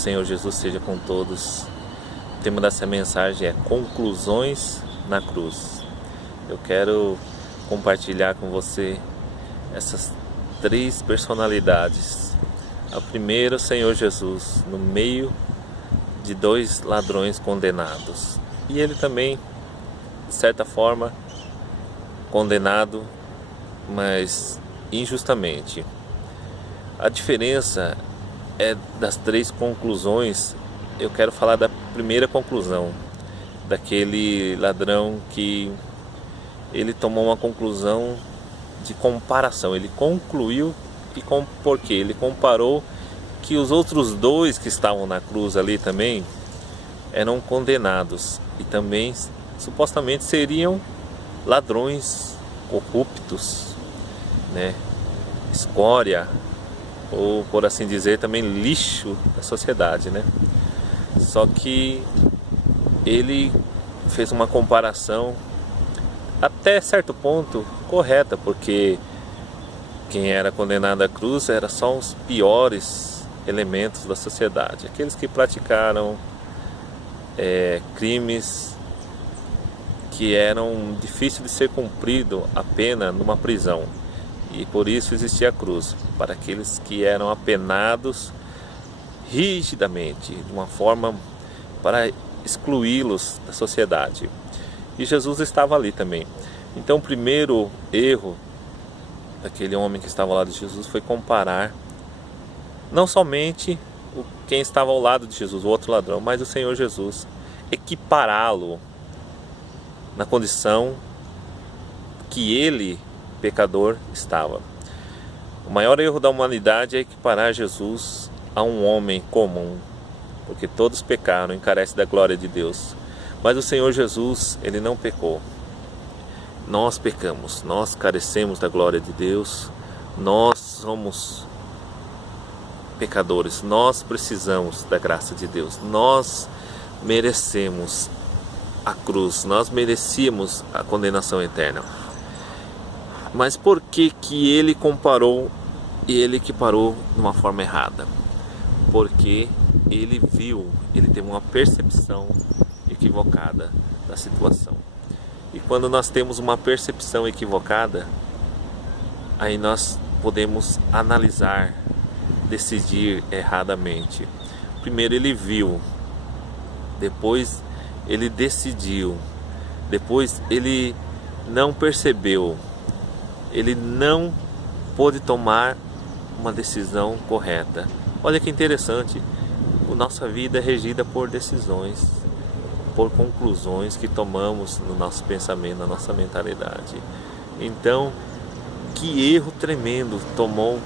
Senhor Jesus seja com todos. O tema dessa mensagem é conclusões na cruz. Eu quero compartilhar com você essas três personalidades. A primeira, o Senhor Jesus, no meio de dois ladrões condenados. E ele também, de certa forma, condenado, mas injustamente. A diferença é das três conclusões. Eu quero falar da primeira conclusão, daquele ladrão que ele tomou uma conclusão de comparação. Ele concluiu porque ele comparou que os outros dois que estavam na cruz ali também eram condenados e também supostamente seriam ladrões corruptos, né? Escória, ou por assim dizer também lixo da sociedade, né? Só que ele fez uma comparação até certo ponto correta, porque quem era condenado à cruz era só os piores elementos da sociedade, aqueles que praticaram crimes que eram difíceis de ser cumprido a pena numa prisão, e por isso existia a cruz, para aqueles que eram apenados rigidamente, de uma forma para excluí-los da sociedade. E Jesus estava ali também. Então o primeiro erro daquele homem que estava ao lado de Jesus foi comparar não somente quem estava ao lado de Jesus, o outro ladrão, mas o Senhor Jesus, equipará-lo na condição que ele, pecador, estava. O maior erro da humanidade é equiparar Jesus a um homem comum, porque todos pecaram e carecem da glória de Deus. Mas o Senhor Jesus, ele não pecou. Nós pecamos, nós carecemos da glória de Deus, nós somos pecadores, nós precisamos da graça de Deus, nós merecemos a cruz, nós merecíamos a condenação eterna. Mas por que que ele comparou e ele equiparou de uma forma errada? Porque ele teve uma percepção equivocada da situação. E quando nós temos uma percepção equivocada, aí nós podemos analisar, decidir erradamente. Primeiro ele viu, depois ele decidiu, depois ele não percebeu, ele não pôde tomar uma decisão correta. Olha que interessante, a nossa vida é regida por decisões, por conclusões que tomamos no nosso pensamento, na nossa mentalidade. Então, que erro tremendo tomou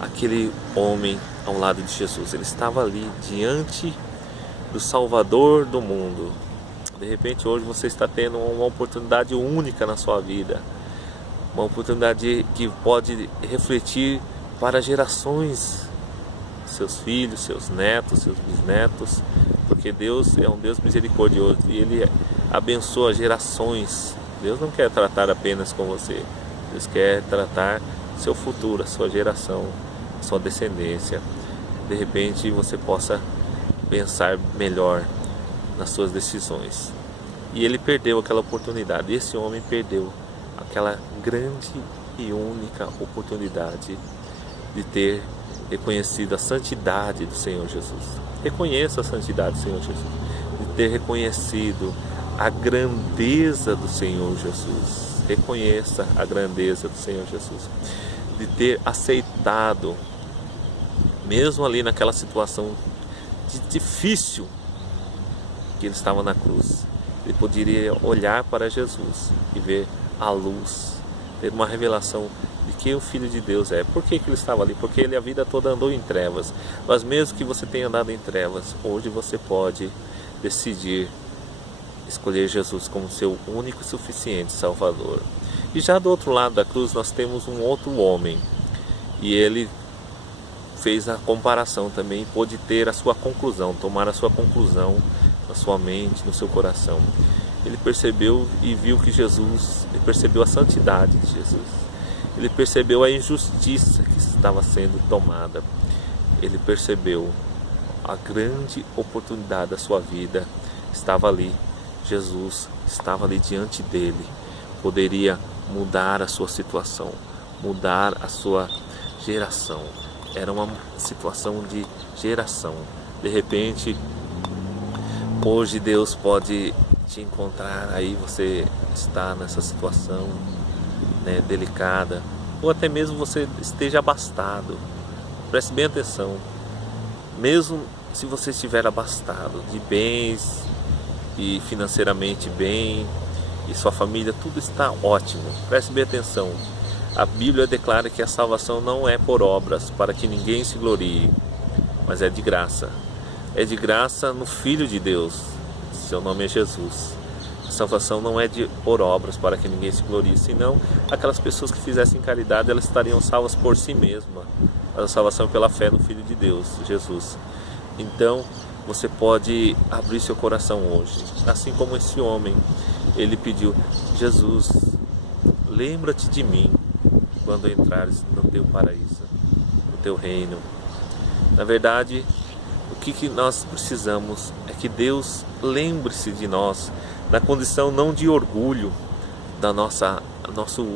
aquele homem ao lado de Jesus. Ele estava ali diante do Salvador do mundo. De repente hoje você está tendo uma oportunidade única na sua vida, uma oportunidade que pode refletir para gerações, seus filhos, seus netos, seus bisnetos, porque Deus é um Deus misericordioso e Ele abençoa gerações. Deus não quer tratar apenas com você, Deus quer tratar seu futuro, a sua geração, a sua descendência. De repente você possa pensar melhor nas suas decisões. E ele perdeu aquela oportunidade, esse homem perdeu aquela grande e única oportunidade de ter reconhecido a santidade do Senhor Jesus. Reconheça a santidade do Senhor Jesus, de ter reconhecido a grandeza do Senhor Jesus. Reconheça a grandeza do Senhor Jesus, de ter aceitado, mesmo ali naquela situação difícil que ele estava na cruz, ele poderia olhar para Jesus e ver a luz, ter uma revelação de que o Filho de Deus é. Por que ele estava ali? Porque ele a vida toda andou em trevas. Mas mesmo que você tenha andado em trevas, hoje você pode decidir escolher Jesus como seu único e suficiente Salvador. E já do outro lado da cruz nós temos um outro homem, e ele fez a comparação também, pôde ter a sua conclusão, tomar a sua conclusão na sua mente, no seu coração. Ele percebeu e viu que Jesus, ele percebeu a santidade de Jesus, ele percebeu a injustiça que estava sendo tomada, ele percebeu A grande oportunidade da sua vida estava ali. Jesus estava ali diante dele. Poderia mudar a sua situação, mudar a sua geração. Era uma situação de geração. De repente, hoje Deus pode te encontrar, aí você está nessa situação, né, delicada, ou até mesmo você esteja abastado. Preste bem atenção. Mesmo se você estiver abastado de bens e financeiramente bem, e sua família, tudo está ótimo, preste bem atenção. A Bíblia declara que a salvação não é por obras, para que ninguém se glorie, mas é de graça. É de graça no Filho de Deus, seu nome é Jesus. A salvação não é por obras, para que ninguém se glorie, senão aquelas pessoas que fizessem caridade, elas estariam salvas por si mesmas. A salvação é pela fé no Filho de Deus, Jesus. Então, você pode abrir seu coração hoje, assim como esse homem. Ele pediu: Jesus, lembra-te de mim quando entrares no teu paraíso, no teu reino. Na verdade, o que nós precisamos é que Deus lembre-se de nós, na condição não de orgulho da nosso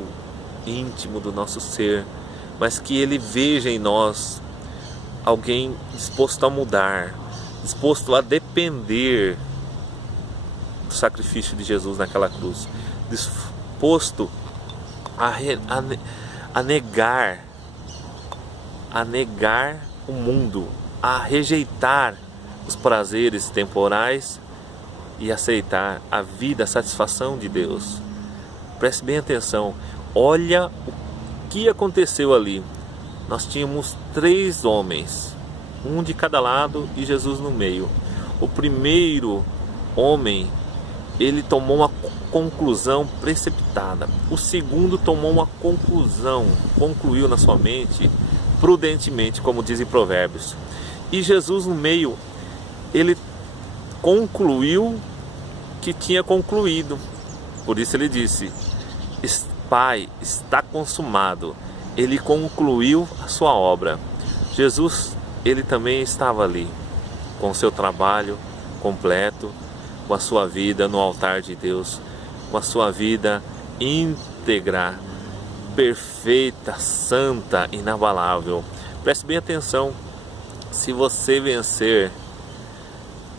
íntimo, do nosso ser, mas que Ele veja em nós alguém disposto a mudar, disposto a depender do sacrifício de Jesus naquela cruz, disposto a negar o mundo, a rejeitar os prazeres temporais e aceitar a vida, a satisfação de Deus. Preste bem atenção. Olha o que aconteceu ali. Nós tínhamos 3 homens, um de cada lado e Jesus no meio. O primeiro homem, ele tomou uma conclusão precipitada. O segundo tomou uma conclusão, concluiu na sua mente prudentemente, como dizem Provérbios. E Jesus no meio, ele concluiu que tinha concluído. Por isso ele disse: Pai, está consumado. Ele concluiu a sua obra. Jesus, ele também estava ali, com o seu trabalho completo, com a sua vida no altar de Deus, com a sua vida íntegra, perfeita, santa, inabalável. Preste bem atenção. Se você vencer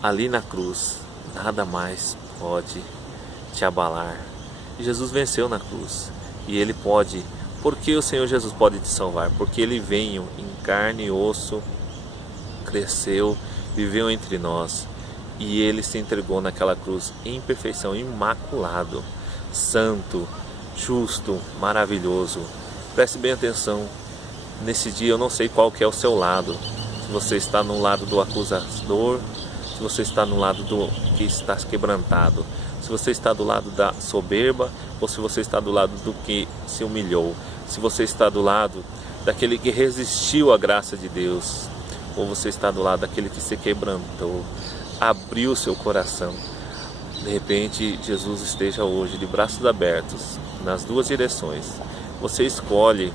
ali na cruz, nada mais pode te abalar. Jesus venceu na cruz e Ele pode. Porque o Senhor Jesus pode te salvar? Porque Ele veio em carne e osso, cresceu, viveu entre nós, e Ele se entregou naquela cruz em perfeição, imaculado, santo, justo, maravilhoso. Preste bem atenção. Nesse dia eu não sei qual que é o seu lado. Se você está no lado do acusador, se você está no lado do que está quebrantado, se você está do lado da soberba, ou se você está do lado do que se humilhou, se você está do lado daquele que resistiu à graça de Deus, ou você está do lado daquele que se quebrantou, abriu seu coração. De repente Jesus esteja hoje de braços abertos nas duas direções. Você escolhe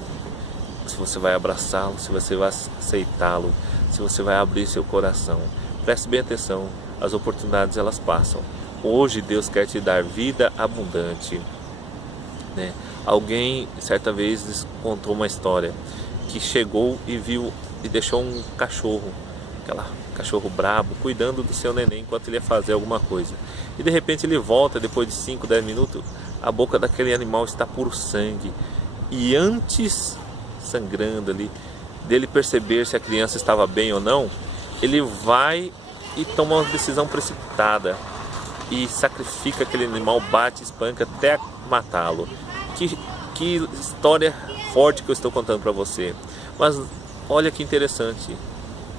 se você vai abraçá-lo, se você vai aceitá-lo, se você vai abrir seu coração. Preste bem atenção, as oportunidades elas passam. Hoje Deus quer te dar vida abundante, né? Alguém certa vez contou uma história que chegou e viu e deixou um cachorro, cachorro brabo, cuidando do seu neném enquanto ele ia fazer alguma coisa. E de repente ele volta, depois de 5, 10 minutos, a boca daquele animal está puro sangue. E antes, sangrando ali, dele perceber se a criança estava bem ou não, ele vai e toma uma decisão precipitada e sacrifica aquele animal, bate, espanca até matá-lo. Que história forte que eu estou contando para você. Mas olha que interessante.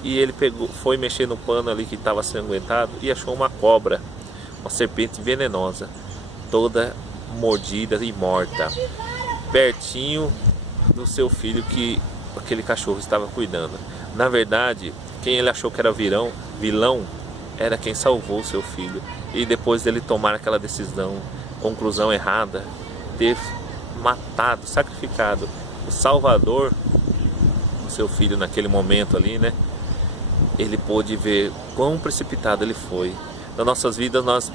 E ele foi mexer no pano ali que estava sanguentado e achou uma cobra, uma serpente venenosa, toda mordida e morta, pertinho do seu filho que aquele cachorro estava cuidando. Na verdade, quem ele achou que era vilão era quem salvou o seu filho. E depois dele tomar aquela decisão, conclusão errada, ter matado, sacrificado o salvador do seu filho naquele momento ali, né? ele pôde ver quão precipitado ele foi. Nas nossas vidas nós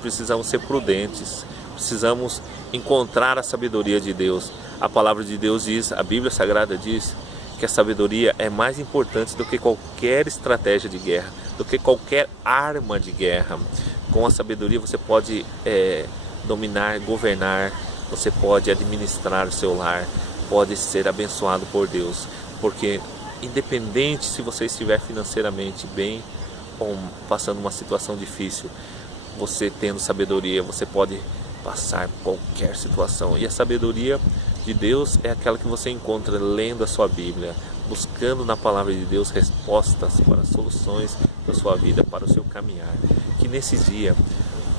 precisamos ser prudentes, precisamos encontrar a sabedoria de Deus. A palavra de Deus diz, a Bíblia Sagrada diz, que a sabedoria é mais importante do que qualquer estratégia de guerra, do que qualquer arma de guerra. Com a sabedoria você pode dominar, governar, você pode administrar o seu lar, pode ser abençoado por Deus, porque independente se você estiver financeiramente bem ou passando uma situação difícil, você tendo sabedoria, você pode passar qualquer situação. E a sabedoria de Deus é aquela que você encontra lendo a sua Bíblia, buscando na palavra de Deus respostas para soluções da sua vida, para o seu caminhar. Que nesse dia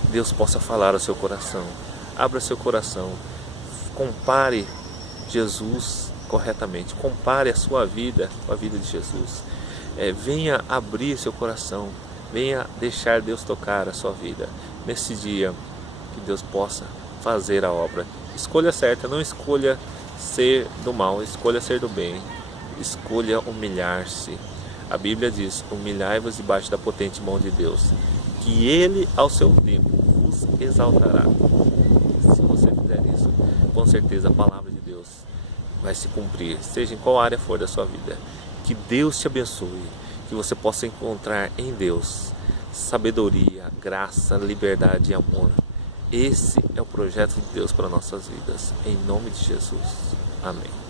Deus possa falar ao seu coração. Abra seu coração, compare Jesus corretamente, compare a sua vida com a vida de Jesus. Venha abrir seu coração, venha deixar Deus tocar a sua vida. Nesse dia, que Deus possa fazer a obra. Escolha certa, não escolha ser do mal, escolha ser do bem, escolha humilhar-se. A Bíblia diz, humilhai-vos debaixo da potente mão de Deus, que Ele ao seu tempo vos exaltará. Se você fizer isso, com certeza a palavra de Deus vai se cumprir, seja em qual área for da sua vida. Que Deus te abençoe, que você possa encontrar em Deus sabedoria, graça, liberdade e amor. Esse é o projeto de Deus para nossas vidas. Em nome de Jesus. Amém.